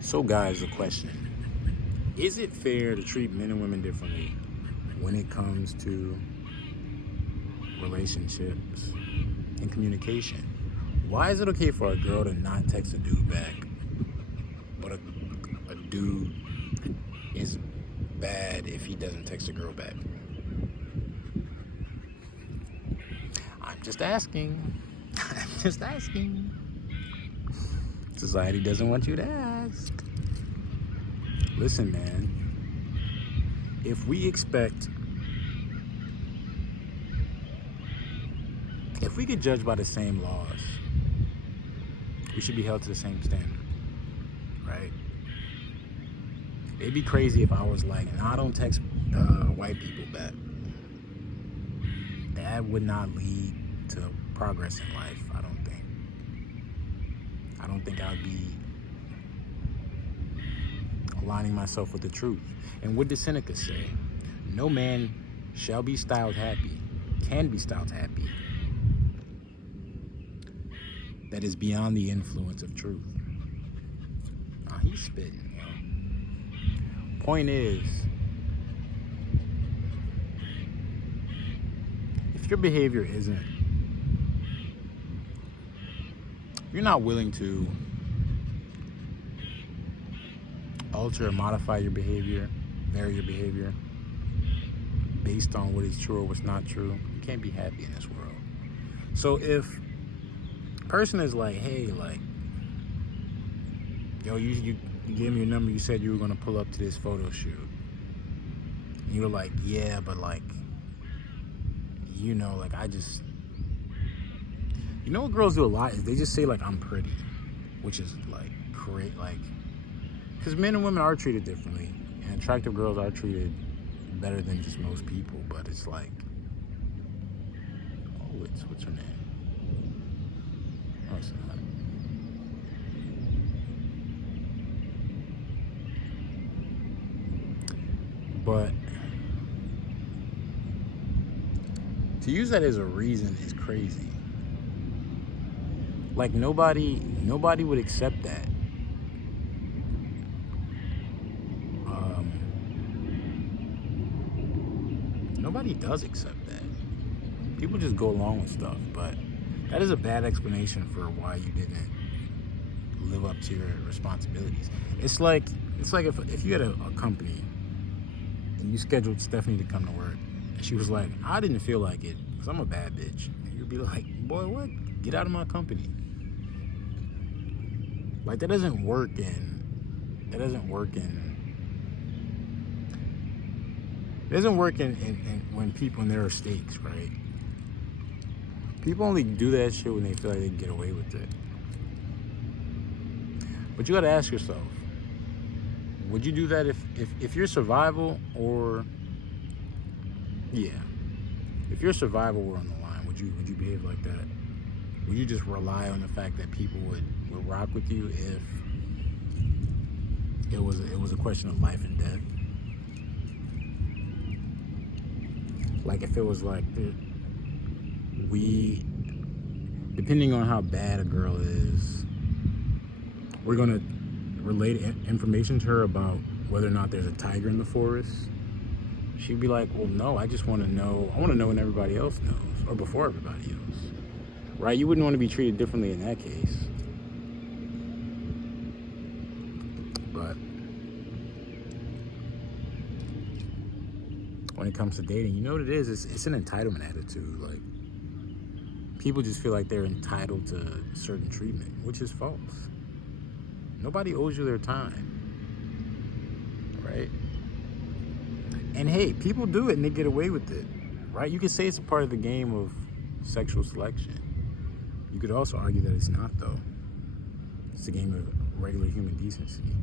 So guys, the question, is it fair to treat men and women differently when it comes to relationships and communication? Why is it okay for a girl to not text a dude back, but a dude is bad if he doesn't text a girl back? I'm just asking. I'm just asking. Society doesn't want you to ask. Listen, man. If we could judge by the same laws, we should be held to the same standard, right? It'd be crazy if I was like, I don't text white people back. That would not lead to progress in life, I don't think. I don't think I'd be aligning myself with the truth. And what did Seneca say? No man shall be styled happy, can be styled happy, that is beyond the influence of truth. He's spitting, yo. Point is, if your behavior isn't, if you're not willing to alter or modify your behavior, vary your behavior based on what is true or what's not true, you can't be happy in this world. So if a person is like, hey, like, yo, you gave me your number, you said you were going to pull up to this photo shoot. And you were like, yeah, but like, like I just, what girls do a lot is they just say like, I'm pretty, which is like great, like, because men and women are treated differently, and attractive girls are treated better than just most people, but it's like, what's her name? Oh, it's not. But to use that as a reason is crazy. Like nobody would accept that. Nobody does accept that. People just go along with stuff, but that is a bad explanation for why you didn't live up to your responsibilities. It's like if you had a company and you scheduled Stephanie to come to work, and she was like, I didn't feel like it because I'm a bad bitch. And you'd be like, boy, what? Get out of my company. Like that doesn't work in when there are stakes, right? People only do that shit when they feel like they can get away with it. But you gotta ask yourself, would you do that if your survival if your survival were on the line, would you behave like that? Would you just rely on the fact that people would rock with you if it was a question of life and death? Like if it was like depending on how bad a girl is, we're gonna relate information to her about whether or not there's a tiger in the forest. She'd be like, well, no, I want to know when everybody else knows, or before everybody else, right? You wouldn't want to be treated differently in that case. But when it comes to dating, you know what it is? It's an entitlement attitude. Like, people just feel like they're entitled to certain treatment, which is false. Nobody owes you their time, right? And hey, people do it and they get away with it, right? You could say it's a part of the game of sexual selection. You could also argue that it's not, though. It's a game of regular human decency.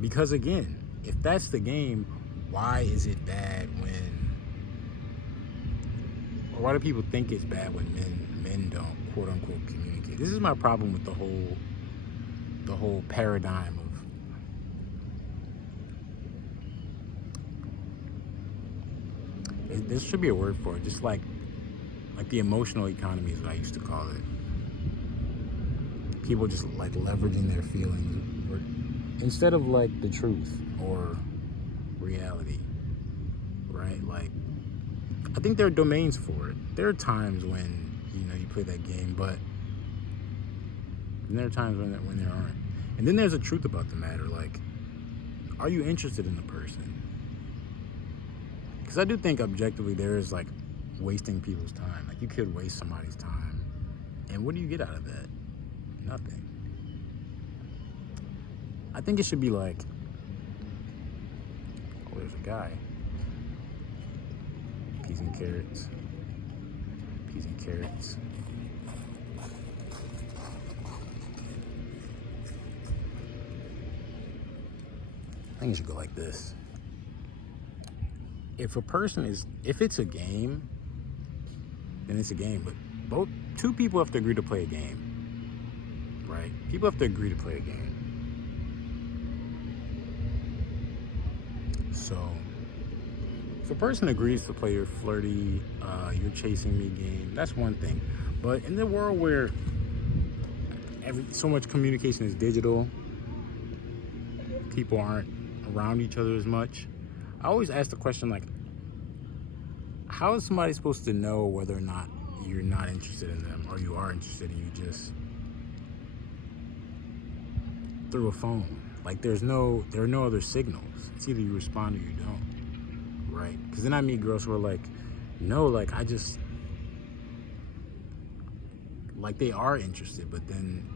Because again, if that's the game, why is it bad or why do people think it's bad when men don't, quote unquote, communicate? This is my problem with the whole paradigm of this should be a word for it, just like the emotional economy is what I used to call it. People just like leveraging their feelings instead of like the truth or reality, right? Like, I think there are domains for it. There are times when, you know, you play that game, but there are times when there aren't. And then there's a truth about the matter. Like, are you interested in the person? Because I do think objectively there is like wasting people's time. Like, you could waste somebody's time. And what do you get out of that? Nothing. I think it should be like, oh, there's a guy. Peas and carrots. Peas and carrots. I think it should go like this. If it's a game, then it's a game. But two people have to agree to play a game, right? People have to agree to play a game. So, if a person agrees to play your flirty, you're chasing me game, that's one thing. But in the world where so much communication is digital, people aren't around each other as much, I always ask the question, like, how is somebody supposed to know whether or not you're not interested in them or you are interested and you just through a phone? Like, there are no other signals. It's either you respond or you don't, right? Because then I meet girls who are like, no, like, I just, like, they are interested, but then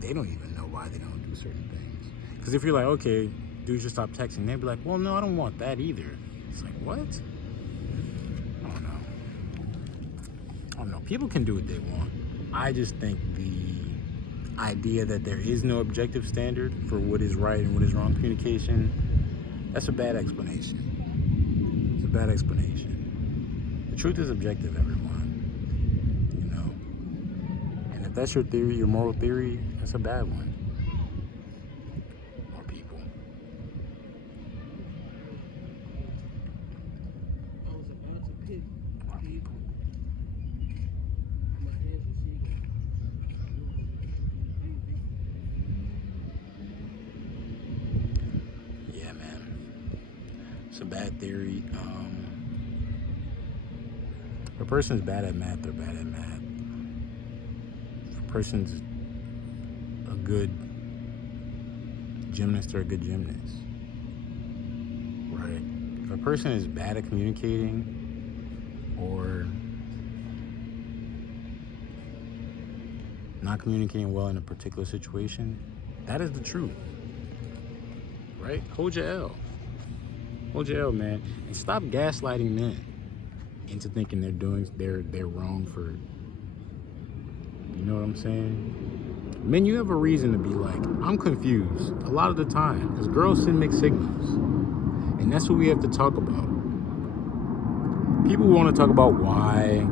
they don't even know why they don't do certain things. Because if you're like, okay, dude, just stop texting, they'd be like, well, no, I don't want that either. It's like, what? I don't know. People can do what they want. I just think the idea that there is no objective standard for what is right and what is wrong communication, that's a bad explanation. It's a bad explanation. The truth is objective, everyone. You know? And if that's your theory, your moral theory, that's a bad one. More people. I was about to pick. More people. My hands were shaking. Yeah, man. It's a bad theory. If a person's bad at math, they're bad at math. If a person's a good gymnast, they're a good gymnast. Right? If a person is bad at communicating or not communicating well in a particular situation, that is the truth. Right? Hold your L. Hold your L, man. And stop gaslighting men into thinking they're wrong for, you know what I'm saying? Men, you have a reason to be like, I'm confused a lot of the time, because girls send mixed signals. And that's what we have to talk about. People want to talk about why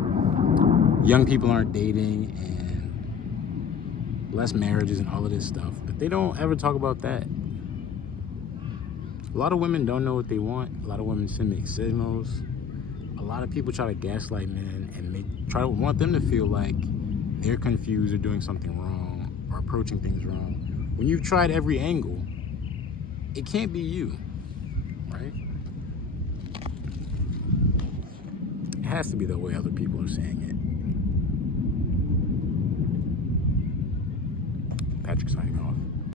young people aren't dating and less marriages and all of this stuff, but they don't ever talk about that. A lot of women don't know what they want. A lot of women send mixed signals. A lot of people try to gaslight men and try to want them to feel like they're confused or doing something wrong or approaching things wrong. When you've tried every angle, it can't be you, right? It has to be the way other people are saying it. Patrick signing off.